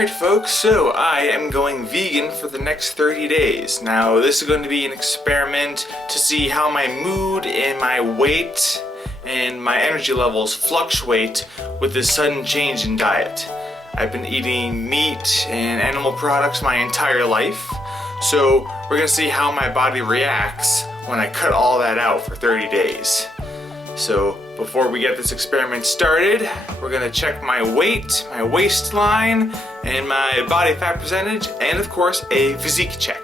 Alright folks, so I am going vegan for the next 30 days. Now this is going to be an experiment to see how my mood and my weight and my energy levels fluctuate with this sudden change in diet. I've been eating meat and animal products my entire life, so we're going to see how my body reacts when I cut all that out for 30 days. So before we get this experiment started, we're going to check my weight, my waistline, and my body fat percentage, and of course a physique check.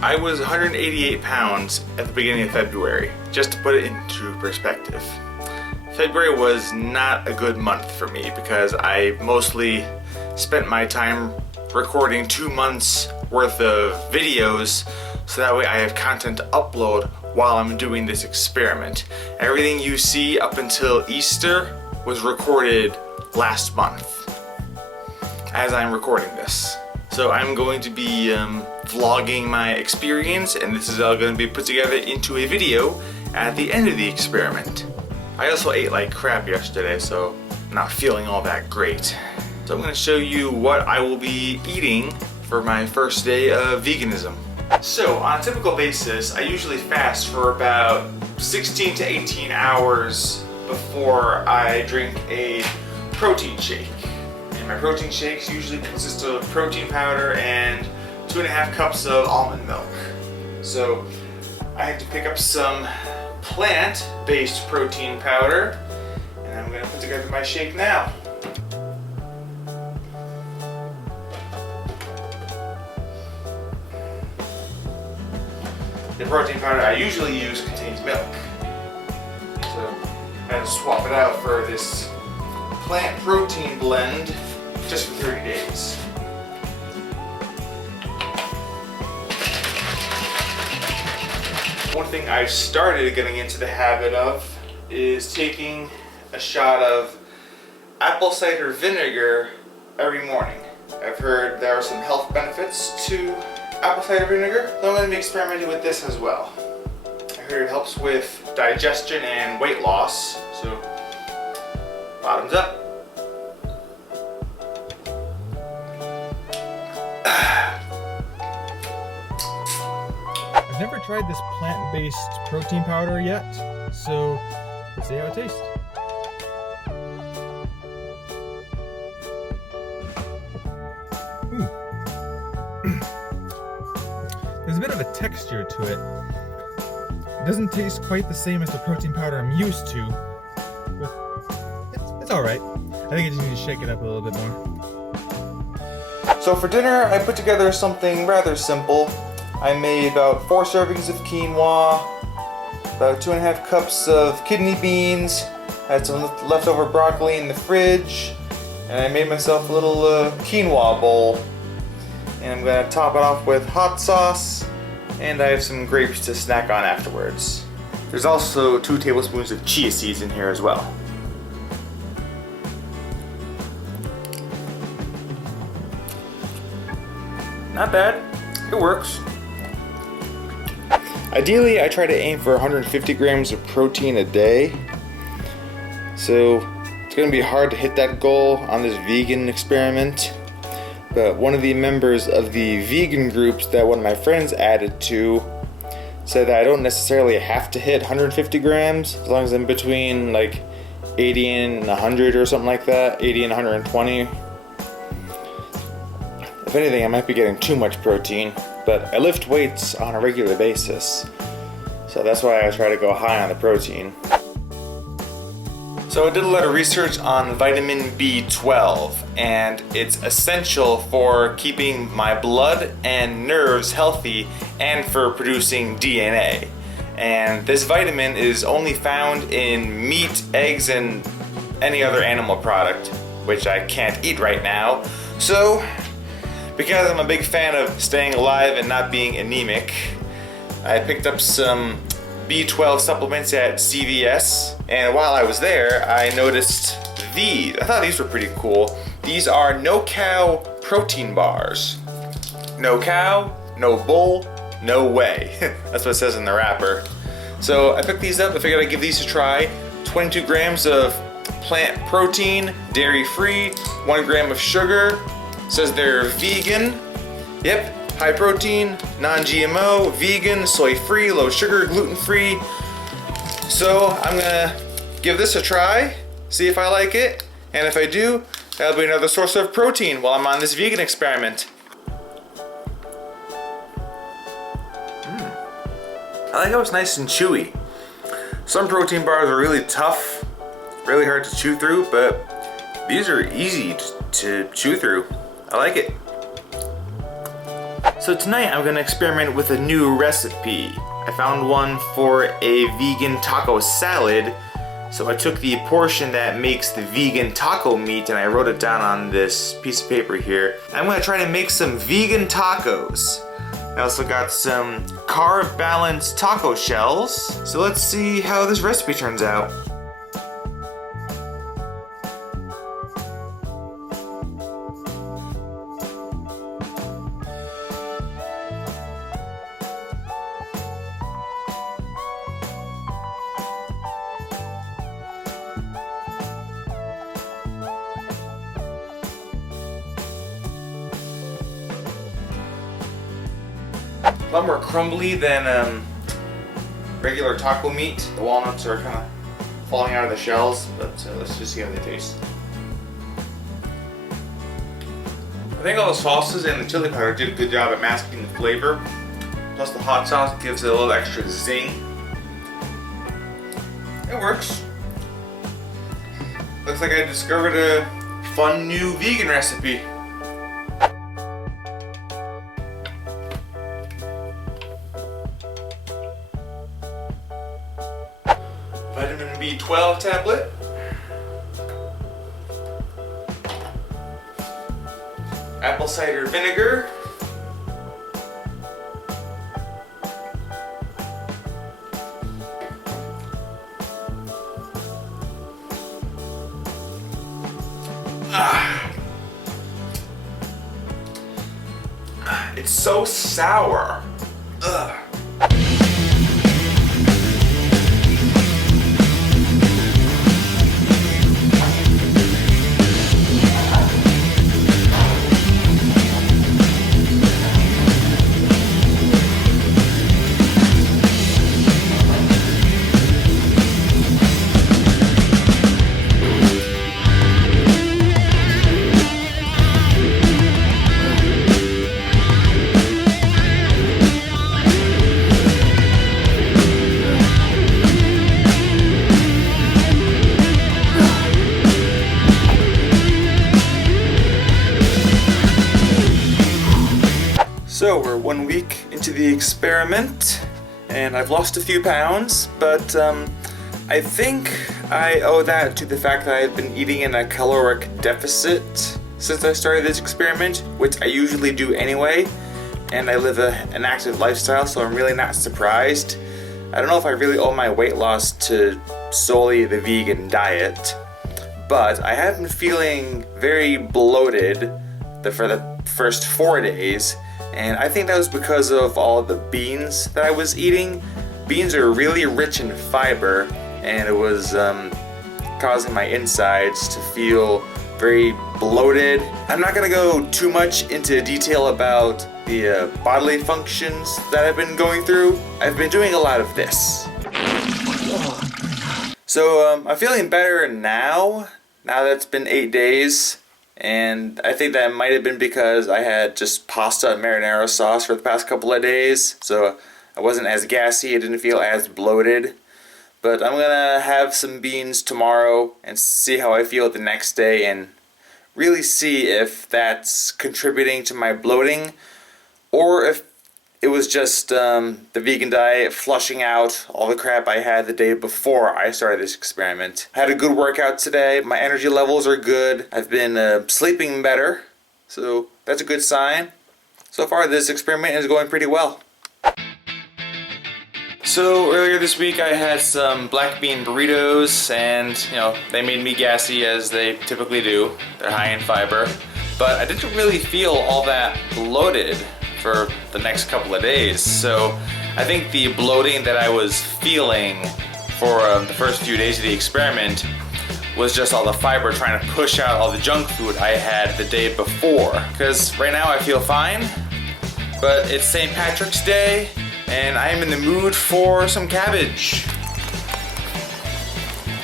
I was 188 pounds at the beginning of February, just to put it into perspective. February was not a good month for me because I mostly spent my time recording 2 months worth of videos so that way I have content to upload while I'm doing this experiment. Everything you see up until Easter was recorded last month as I'm recording this. So I'm going to be vlogging my experience, and this is all going to be put together into a video at the end of the experiment. I also ate like crap yesterday, so I'm not feeling all that great. So I'm going to show you what I will be eating for my first day of veganism. So on a typical basis, I usually fast for about 16 to 18 hours before I drink a protein shake. My protein shakes usually consist of protein powder and 2.5 cups of almond milk. So I had to pick up some plant-based protein powder, and I'm going to put together my shake now. The protein powder I usually use contains milk, so I had to swap it out for this plant protein blend just for 30 days. One thing I've started getting into the habit of is taking a shot of apple cider vinegar every morning. I've heard there are some health benefits to apple cider vinegar, so I'm going to be experimenting with this as well. I heard it helps with digestion and weight loss, so bottoms up. I've never tried this plant-based protein powder yet, so let's see how it tastes. There's a bit of a texture to it. It doesn't taste quite the same as the protein powder I'm used to, but it's alright. I think I just need to shake it up a little bit more. So for dinner, I put together something rather simple. I made about 4 servings of quinoa, about 2.5 cups of kidney beans, had some leftover broccoli in the fridge, and I made myself a little quinoa bowl. And I'm going to top it off with hot sauce, and I have some grapes to snack on afterwards. There's also 2 tablespoons of chia seeds in here as well. Not bad, it works. Ideally, I try to aim for 150 grams of protein a day. So it's going to be hard to hit that goal on this vegan experiment. But one of the members of the vegan groups that one of my friends added to said that I don't necessarily have to hit 150 grams as long as I'm between like 80 and 100 or something like that, 80 and 120. If anything, I might be getting too much protein, but I lift weights on a regular basis, so that's why I try to go high on the protein. So I did a lot of research on vitamin B12, and it's essential for keeping my blood and nerves healthy and for producing DNA. And this vitamin is only found in meat, eggs, and any other animal product, which I can't eat right now. So, because I'm a big fan of staying alive and not being anemic, I picked up some B12 supplements at CVS, and while I was there, I noticed these. I thought these were pretty cool. These are no-cow protein bars. No cow, no bull, no way. That's what it says in the wrapper. So I picked these up. I figured I'd give these a try. 22 grams of plant protein, dairy-free, 1 gram of sugar. It says they're vegan. Yep, high protein, non-GMO, vegan, soy-free, low sugar, gluten-free. So I'm gonna give this a try, see if I like it, and if I do, that'll be another source of protein while I'm on this vegan experiment. I like how it's nice and chewy. Some protein bars are really tough, really hard to chew through, but these are easy to chew through. I like it. So tonight I'm gonna experiment with a new recipe. I found one for a vegan taco salad. So I took the portion that makes the vegan taco meat and I wrote it down on this piece of paper here. I'm gonna try to make some vegan tacos. I also got some carb balanced taco shells. So let's see how this recipe turns out. A lot more crumbly than regular taco meat. The walnuts are kind of falling out of the shells, but let's just see how they taste. I think all the sauces and the chili powder did a good job at masking the flavor. Plus the hot sauce gives it a little extra zing. It works. Looks like I discovered a fun new vegan recipe. Vitamin B12 tablet. Apple cider vinegar. It's so sour. Ugh. So we're 1 week into the experiment and I've lost a few pounds, but I think I owe that to the fact that I've been eating in a caloric deficit since I started this experiment, which I usually do anyway, and I live an active lifestyle, so I'm really not surprised. I don't know if I really owe my weight loss to solely the vegan diet, but I have been feeling very bloated for the first 4 days. And I think that was because of all the beans that I was eating. Beans are really rich in fiber, and it was causing my insides to feel very bloated. I'm not gonna go too much into detail about the bodily functions that I've been going through. I've been doing a lot of this. So I'm feeling better now that it's been 8 days. And I think that might have been because I had just pasta and marinara sauce for the past couple of days, so I wasn't as gassy, I didn't feel as bloated. But I'm gonna have some beans tomorrow and see how I feel the next day and really see if that's contributing to my bloating or if it was just the vegan diet flushing out all the crap I had the day before I started this experiment. I had a good workout today. My energy levels are good. I've been sleeping better, so that's a good sign. So far this experiment is going pretty well. So earlier this week I had some black bean burritos and, they made me gassy as they typically do. They're high in fiber. But I didn't really feel all that bloated for the next couple of days. So I think the bloating that I was feeling for the first few days of the experiment was just all the fiber trying to push out all the junk food I had the day before. Because right now I feel fine, but it's St. Patrick's Day, and I am in the mood for some cabbage.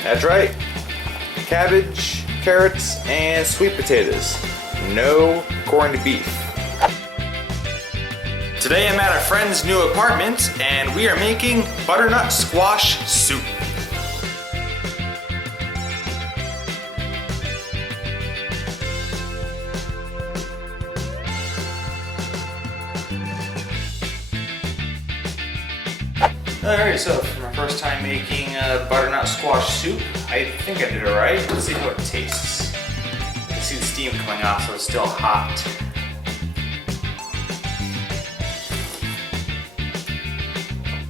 That's right. Cabbage, carrots, and sweet potatoes. No corned beef. Today I'm at a friend's new apartment, and we are making butternut squash soup. Alright, so for my first time making butternut squash soup, I think I did it right. Let's see how it tastes. You can see the steam coming off, so it's still hot.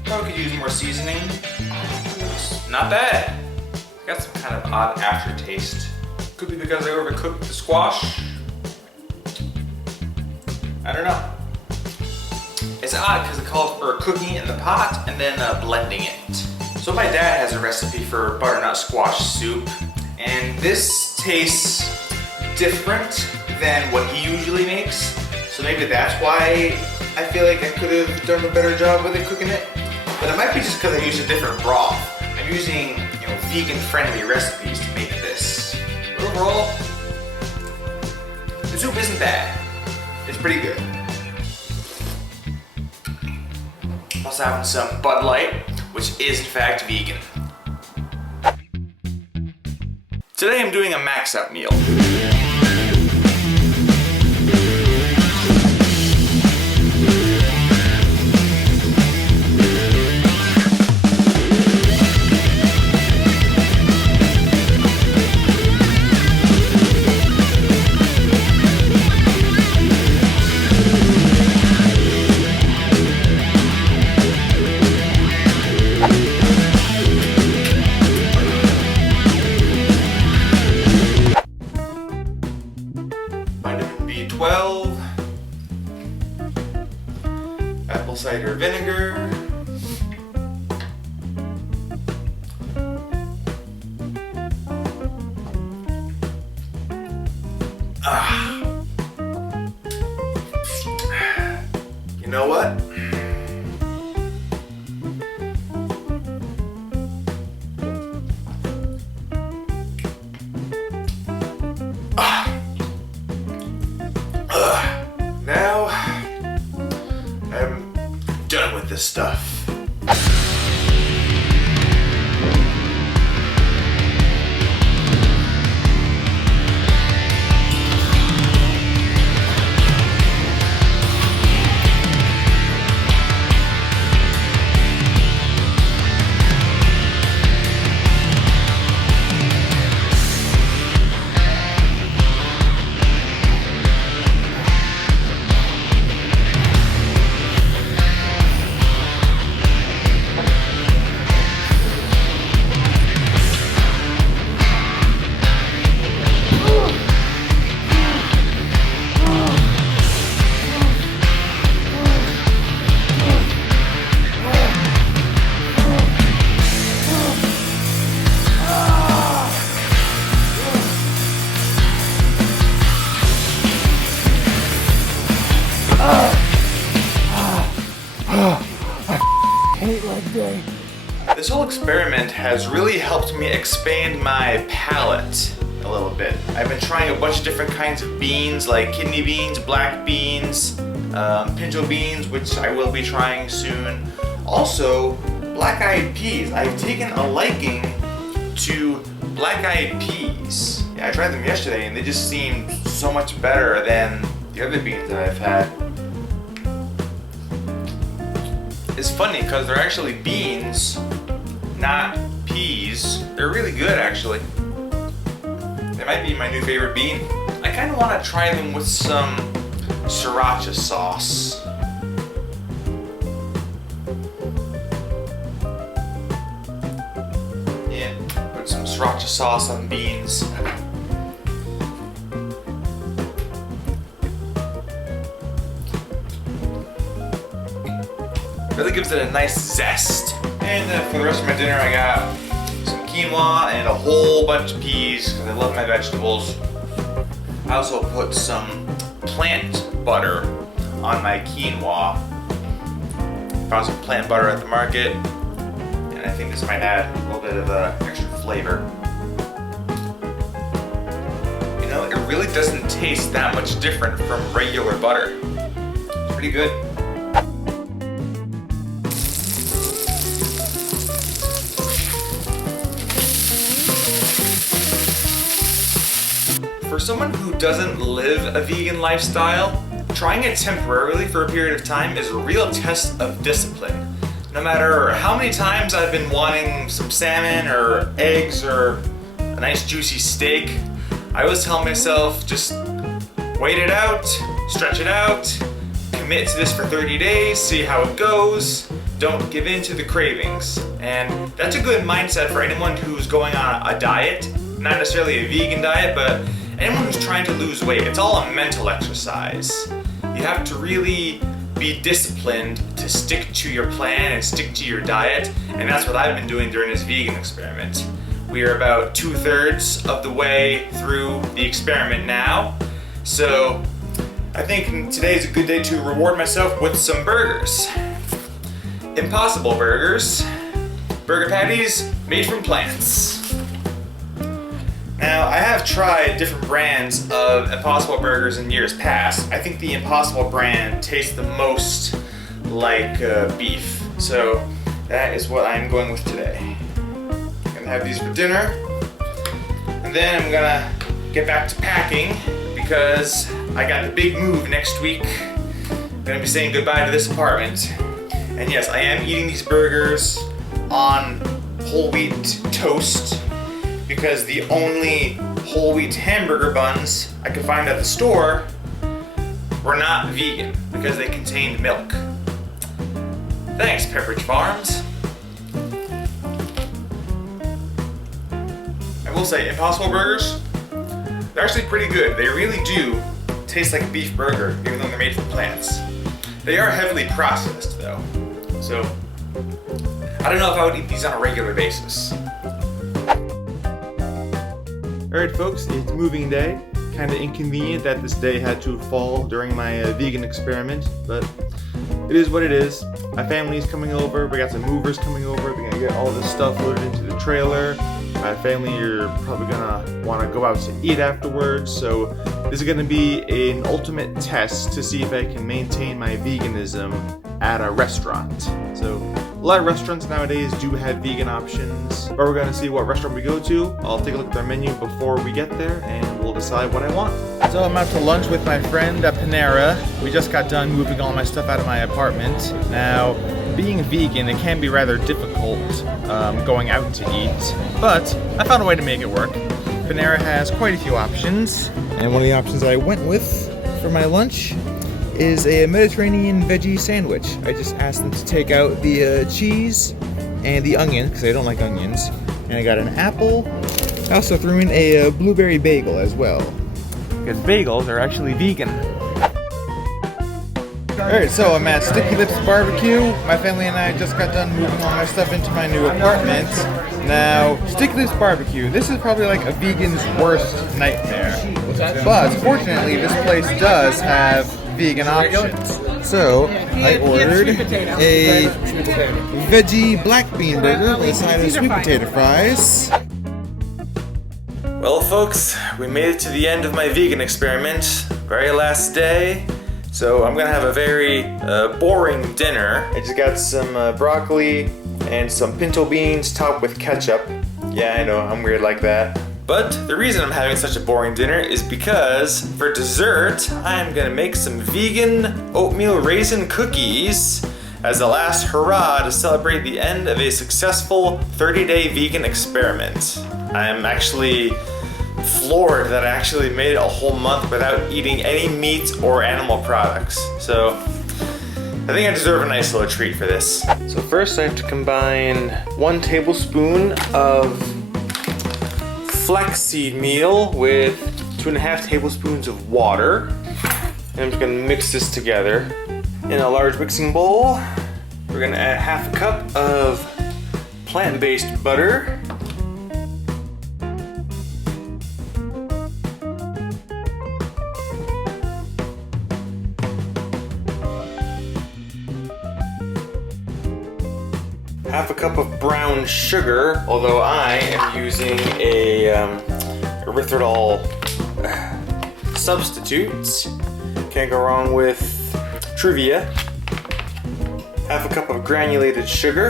Probably could use more seasoning. Not bad. I got some kind of odd aftertaste. Could be because I overcooked the squash. I don't know. It's odd because it called for cooking it in the pot and then blending it. So my dad has a recipe for butternut squash soup, and this tastes different than what he usually makes. So maybe that's why I feel like I could have done a better job with it cooking it. But it might be just because I used a different broth. I'm using, vegan-friendly recipes to make this. But overall, the soup isn't bad. It's pretty good. Also having some Bud Light, which is in fact vegan. Today I'm doing a max out meal. B12, apple cider vinegar, you know what? Now, I'm done with this stuff. This whole experiment has really helped me expand my palate a little bit. I've been trying a bunch of different kinds of beans, like kidney beans, black beans, pinto beans, which I will be trying soon. Also, black-eyed peas. I've taken a liking to black-eyed peas. Yeah, I tried them yesterday and they just seemed so much better than the other beans that I've had. It's funny because they're actually beans, not peas. They're really good actually. They might be my new favorite bean. I kind of want to try them with some sriracha sauce. Yeah, put some sriracha sauce on beans. Really gives it a nice zest. And for the rest of my dinner I got some quinoa and a whole bunch of peas because I love my vegetables. I also put some plant butter on my quinoa. Found some plant butter at the market and I think this might add a little bit of extra flavor. You know, it really doesn't taste that much different from regular butter. It's pretty good. For someone who doesn't live a vegan lifestyle, trying it temporarily for a period of time is a real test of discipline. No matter how many times I've been wanting some salmon or eggs or a nice juicy steak, I always tell myself just wait it out, stretch it out, commit to this for 30 days, see how it goes, don't give in to the cravings. And that's a good mindset for anyone who's going on a diet, not necessarily a vegan diet, but anyone who's trying to lose weight. It's all a mental exercise. You have to really be disciplined to stick to your plan and stick to your diet, and that's what I've been doing during this vegan experiment. We are about 2/3 of the way through the experiment now, so I think today is a good day to reward myself with some burgers. Impossible burgers. Burger patties made from plants. Now, I have tried different brands of Impossible Burgers in years past. I think the Impossible brand tastes the most like beef, so that is what I'm going with today. I'm gonna have these for dinner, and then I'm gonna get back to packing because I got the big move next week. I'm gonna be saying goodbye to this apartment. And yes, I am eating these burgers on whole wheat toast, because the only whole wheat hamburger buns I could find at the store were not vegan because they contained milk. Thanks, Pepperidge Farms. I will say, Impossible Burgers, they're actually pretty good. They really do taste like a beef burger, even though they're made from plants. They are heavily processed though, so I don't know if I would eat these on a regular basis. Alright folks, it's moving day. Kinda inconvenient that this day had to fall during my vegan experiment, but it is what it is. My family's coming over, we got some movers coming over, we're gonna get all this stuff loaded into the trailer. My family are probably gonna wanna go out to eat afterwards, so this is gonna be an ultimate test to see if I can maintain my veganism at a restaurant. So a lot of restaurants nowadays do have vegan options, but we're gonna see what restaurant we go to. I'll take a look at their menu before we get there and we'll decide what I want. So I'm out to lunch with my friend at Panera. We just got done moving all my stuff out of my apartment. Now, being vegan, it can be rather difficult going out to eat, but I found a way to make it work. Panera has quite a few options, and one of the options I went with for my lunch is a Mediterranean veggie sandwich. I just asked them to take out the cheese and the onion, because I don't like onions, and I got an apple. I also threw in a blueberry bagel as well, because bagels are actually vegan. Alright, so I'm at Sticky Lips Barbecue. My family and I just got done moving all my stuff into my new apartment. Now, Sticky Lips Barbecue, this is probably like a vegan's worst nightmare. But fortunately, this place does have vegan options. So, I ordered a veggie black bean burger with a side of sweet potato fries. Well folks, we made it to the end of my vegan experiment. Very last day. So I'm gonna have a very boring dinner. I just got some broccoli and some pinto beans topped with ketchup. Yeah, I know, I'm weird like that. But the reason I'm having such a boring dinner is because for dessert, I'm gonna make some vegan oatmeal raisin cookies as a last hurrah to celebrate the end of a successful 30-day vegan experiment. I'm actually floored that I actually made it a whole month without eating any meat or animal products. So I think I deserve a nice little treat for this. So first I have to combine 1 tablespoon of flaxseed meal with 2.5 tablespoons of water. And I'm just gonna mix this together in a large mixing bowl. We're gonna add 1/2 cup of plant-based butter. 1/2 cup of brown sugar, although I am using a erythritol substitute. Can't go wrong with Truvia. 1/2 cup of granulated sugar.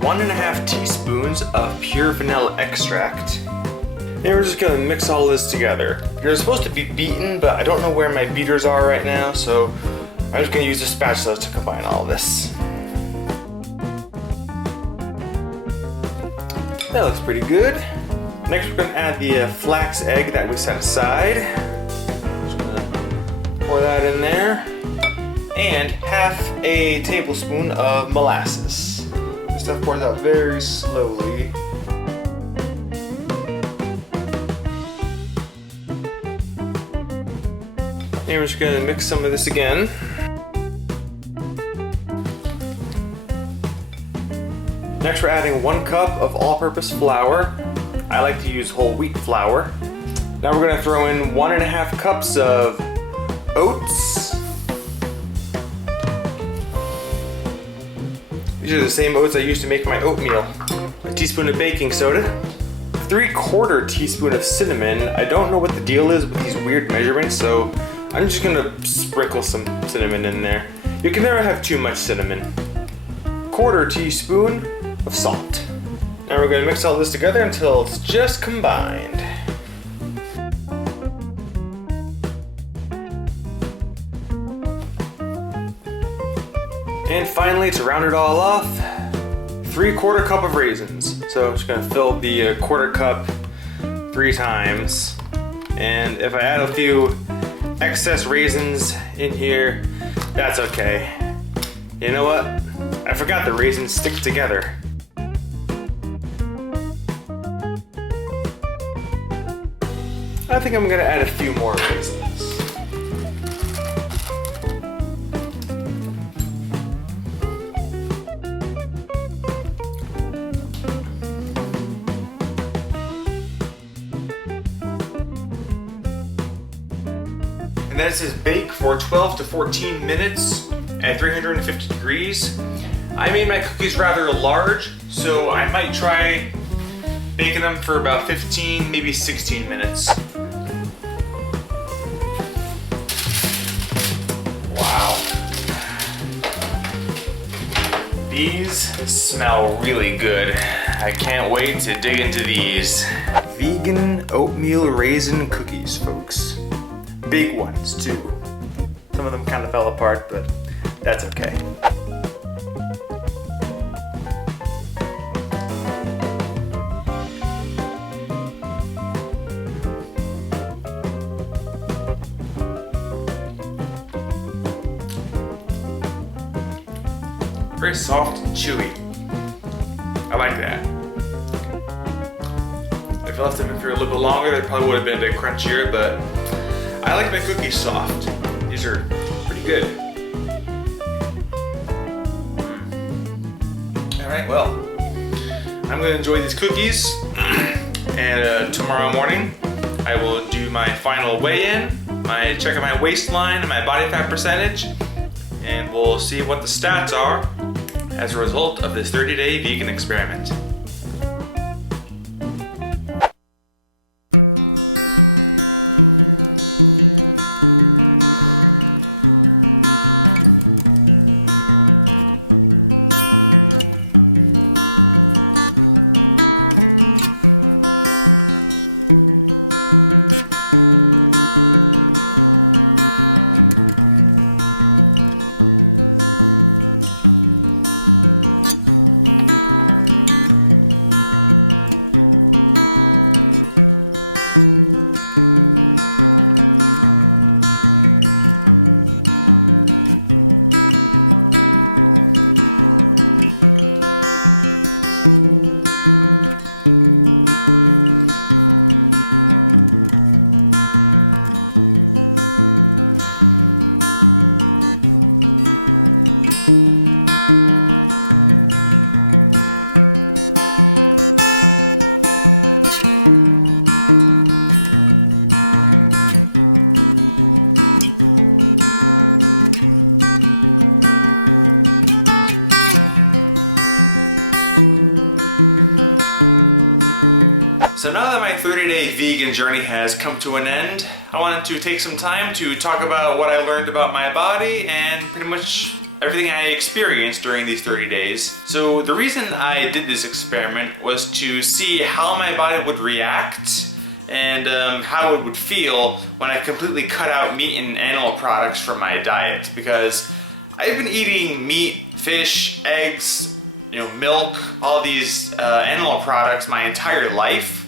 1.5 teaspoons of pure vanilla extract. And we're just gonna mix all this together. They're supposed to be beaten, but I don't know where my beaters are right now, so I'm just gonna use a spatula to combine all this. That looks pretty good. Next we're going to add the flax egg that we set aside. Just going to pour that in there. And 1/2 tablespoon of molasses. This stuff pours out very slowly. And we're just going to mix some of this again. Next we're adding 1 cup of all-purpose flour. I like to use whole wheat flour. Now we're gonna throw in 1.5 cups of oats. These are the same oats I used to make my oatmeal. A teaspoon of baking soda. 3/4 teaspoon of cinnamon. I don't know what the deal is with these weird measurements, so I'm just gonna sprinkle some cinnamon in there. You can never have too much cinnamon. 1/4 teaspoon of salt. Now we're going to mix all this together until it's just combined. And finally, to round it all off, 3/4 cup of raisins. So I'm just going to fill the 1/4 cup 3 times. And if I add a few excess raisins in here, that's okay. You know what? I forgot the raisins stick together. I think I'm gonna add a few more raisins. And then it says bake for 12 to 14 minutes at 350 degrees. I made my cookies rather large, so I might try baking them for about 15, maybe 16 minutes. Wow. These smell really good. I can't wait to dig into these. Vegan oatmeal raisin cookies, folks. Big ones, too. Some of them kind of fell apart, but that's okay. Very soft and chewy. I like that. If I left them for a little bit longer, they probably would have been a bit crunchier, but I like my cookies soft. These are pretty good. All right, well, I'm gonna enjoy these cookies, and tomorrow morning I will do my final weigh-in, check out my waistline and my body fat percentage, and we'll see what the stats are as a result of this 30-day vegan experiment. So now that my 30-day vegan journey has come to an end, I wanted to take some time to talk about what I learned about my body and pretty much everything I experienced during these 30 days. So the reason I did this experiment was to see how my body would react and how it would feel when I completely cut out meat and animal products from my diet, because I've been eating meat, fish, eggs, milk, all these animal products my entire life.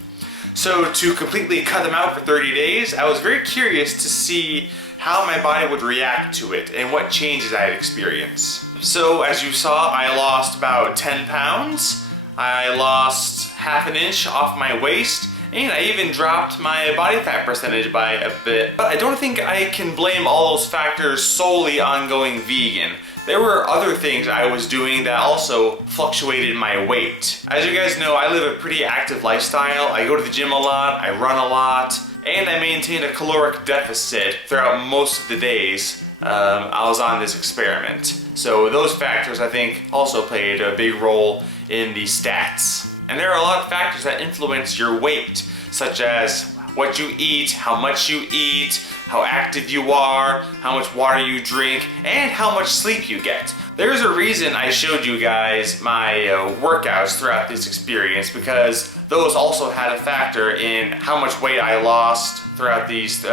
So to completely cut them out for 30 days, I was very curious to see how my body would react to it and what changes I'd experience. So as you saw, I lost about 10 pounds. I lost half an inch off my waist, and I even dropped my body fat percentage by a bit. But I don't think I can blame all those factors solely on going vegan. There were other things I was doing that also fluctuated my weight. As you guys know, I live a pretty active lifestyle. I go to the gym a lot, I run a lot, and I maintain a caloric deficit throughout most of the days I was on this experiment. So those factors, I think, also played a big role in the stats. And there are a lot of factors that influence your weight, such as what you eat, how much you eat, how active you are, how much water you drink, and how much sleep you get. There's a reason I showed you guys my workouts throughout this experience, because those also had a factor in how much weight I lost throughout this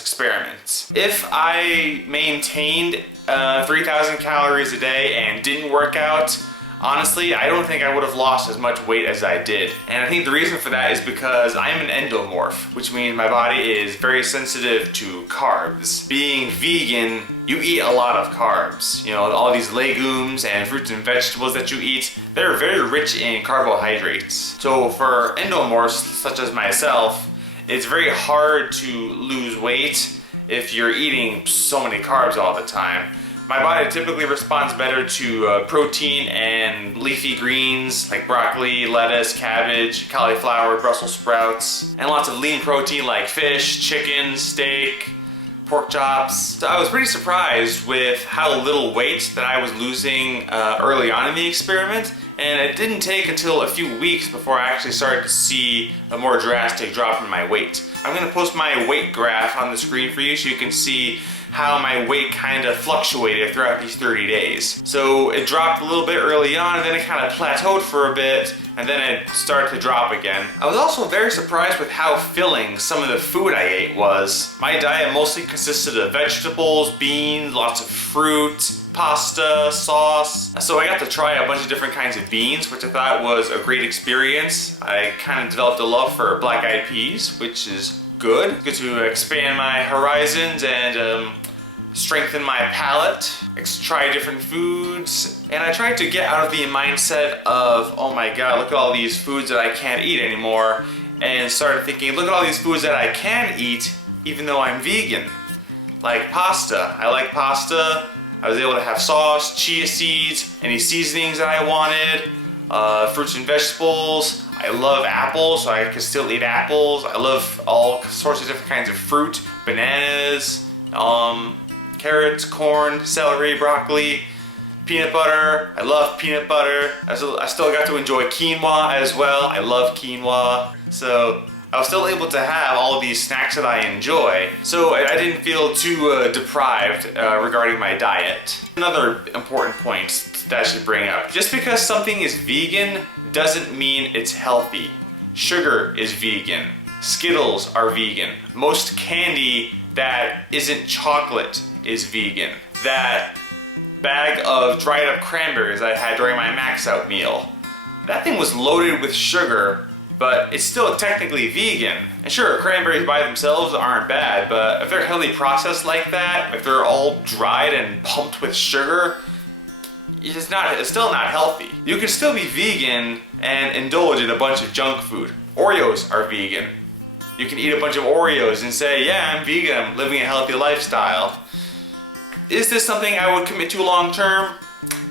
experiment. If I maintained 3,000 calories a day and didn't work out, honestly, I don't think I would have lost as much weight as I did. And I think the reason for that is because I'm an endomorph, which means my body is very sensitive to carbs. Being vegan, you eat a lot of carbs. All these legumes and fruits and vegetables that you eat, they're very rich in carbohydrates. So for endomorphs, such as myself, it's very hard to lose weight if you're eating so many carbs all the time. My body typically responds better to protein and leafy greens like broccoli, lettuce, cabbage, cauliflower, Brussels sprouts, and lots of lean protein like fish, chicken, steak, pork chops. So I was pretty surprised with how little weight that I was losing early on in the experiment, and it didn't take until a few weeks before I actually started to see a more drastic drop in my weight. I'm going to post my weight graph on the screen for you so you can see how my weight kind of fluctuated throughout these 30 days. So it dropped a little bit early on, and then it kind of plateaued for a bit, and then it started to drop again. I was also very surprised with how filling some of the food I ate was. My diet mostly consisted of vegetables, beans, lots of fruit, pasta, sauce. So I got to try a bunch of different kinds of beans, which I thought was a great experience. I kind of developed a love for black-eyed peas, which is good. Good to expand my horizons and strengthen my palate, try different foods. And I tried to get out of the mindset of, oh my god, look at all these foods that I can't eat anymore, and started thinking, look at all these foods that I can eat even though I'm vegan. Like pasta. I like pasta. I was able to have sauce, chia seeds, any seasonings that I wanted, fruits and vegetables. I love apples, so I can still eat apples. I love all sorts of different kinds of fruit, bananas, carrots, corn, celery, broccoli, peanut butter. I love peanut butter. I still got to enjoy quinoa as well. I love quinoa. So I was still able to have all of these snacks that I enjoy. So I didn't feel too deprived regarding my diet. Another important point that I should bring up. Just because something is vegan doesn't mean it's healthy. Sugar is vegan. Skittles are vegan. Most candy that isn't chocolate is vegan. That bag of dried up cranberries I had during my max out meal, that thing was loaded with sugar, but it's still technically vegan. And sure, cranberries by themselves aren't bad, but if they're heavily processed like that, if they're all dried and pumped with sugar, it's still not healthy. You can still be vegan and indulge in a bunch of junk food. Oreos are vegan. You can eat a bunch of Oreos and say, yeah, I'm vegan, I'm living a healthy lifestyle. Is this something I would commit to long term?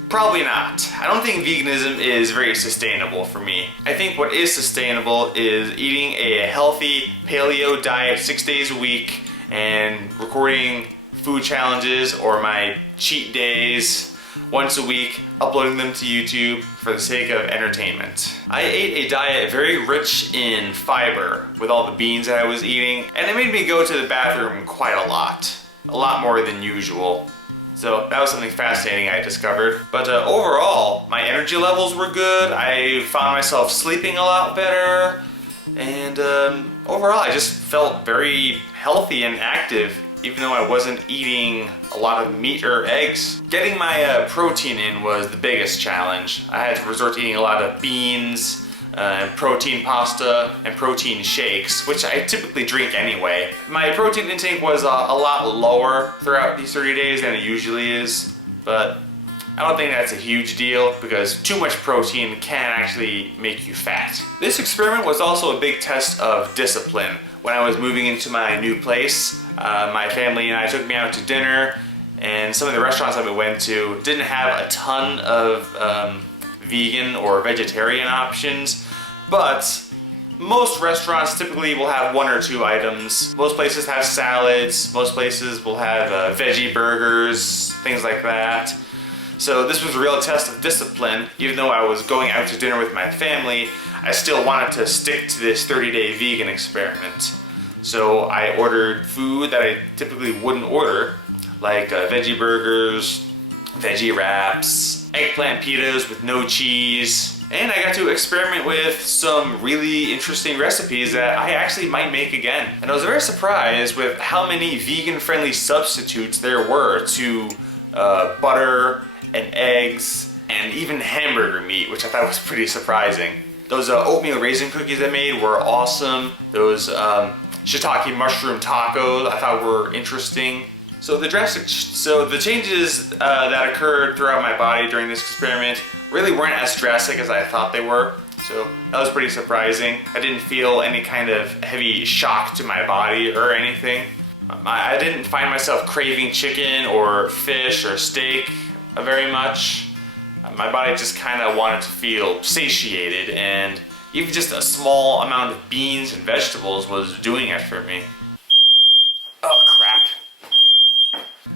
Probably not. I don't think veganism is very sustainable for me. I think what is sustainable is eating a healthy paleo diet 6 days a week and recording food challenges or my cheat days once a week, uploading them to YouTube for the sake of entertainment. I ate a diet very rich in fiber with all the beans that I was eating, and it made me go to the bathroom quite a lot more than usual. So that was something fascinating I discovered. But overall, my energy levels were good. I found myself sleeping a lot better. And overall, I just felt very healthy and active, even though I wasn't eating a lot of meat or eggs. Getting my protein in was the biggest challenge. I had to resort to eating a lot of beans, protein pasta, and protein shakes, which I typically drink anyway. My protein intake was a lot lower throughout these 30 days than it usually is, but I don't think that's a huge deal because too much protein can actually make you fat. This experiment was also a big test of discipline. When I was moving into my new place, my family and I took me out to dinner, and some of the restaurants that we went to didn't have a ton of vegan or vegetarian options, but most restaurants typically will have 1 or 2 items. Most places have salads, most places will have veggie burgers, things like that. So this was a real test of discipline. Even though I was going out to dinner with my family, I still wanted to stick to this 30-day vegan experiment. So I ordered food that I typically wouldn't order, like veggie burgers, veggie wraps, eggplant pitas with no cheese, and I got to experiment with some really interesting recipes that I actually might make again. And I was very surprised with how many vegan-friendly substitutes there were to butter and eggs and even hamburger meat, which I thought was pretty surprising. Those oatmeal raisin cookies I made were awesome. Those shiitake mushroom tacos I thought were interesting. So the changes that occurred throughout my body during this experiment really weren't as drastic as I thought they were. So that was pretty surprising. I didn't feel any kind of heavy shock to my body or anything. I didn't find myself craving chicken or fish or steak very much. My body just kind of wanted to feel satiated, and even just a small amount of beans and vegetables was doing it for me. Oh crap.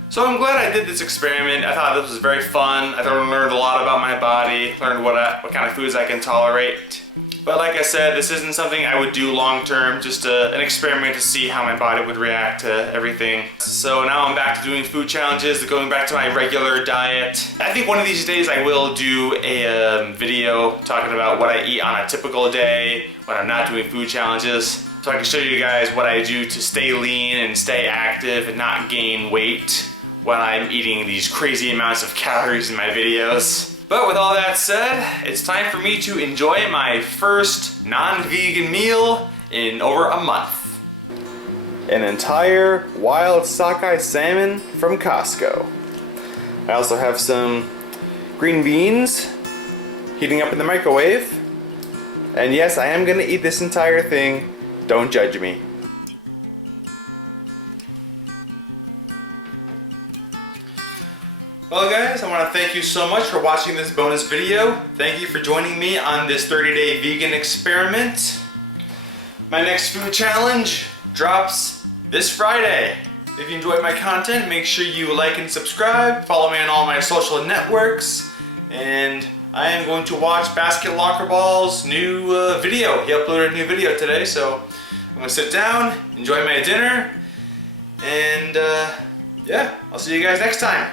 So I'm glad I did this experiment. I thought this was very fun. I thought I learned a lot about my body, learned what kind of foods I can tolerate. But like I said, this isn't something I would do long term, just an experiment to see how my body would react to everything. So now I'm back to doing food challenges, going back to my regular diet. I think one of these days I will do a video talking about what I eat on a typical day when I'm not doing food challenges, so I can show you guys what I do to stay lean and stay active and not gain weight when I'm eating these crazy amounts of calories in my videos. But with all that said, it's time for me to enjoy my first non-vegan meal in over a month. An entire wild sockeye salmon from Costco. I also have some green beans heating up in the microwave. And yes, I am gonna eat this entire thing. Don't judge me. Well guys, I want to thank you so much for watching this bonus video. Thank you for joining me on this 30-day vegan experiment. My next food challenge drops this Friday. If you enjoyed my content, make sure you like and subscribe. Follow me on all my social networks. And I am going to watch Basket Locker Ball's new video. He uploaded a new video today, so I'm going to sit down, enjoy my dinner, and yeah, I'll see you guys next time.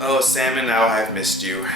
Oh, salmon, now I've missed you.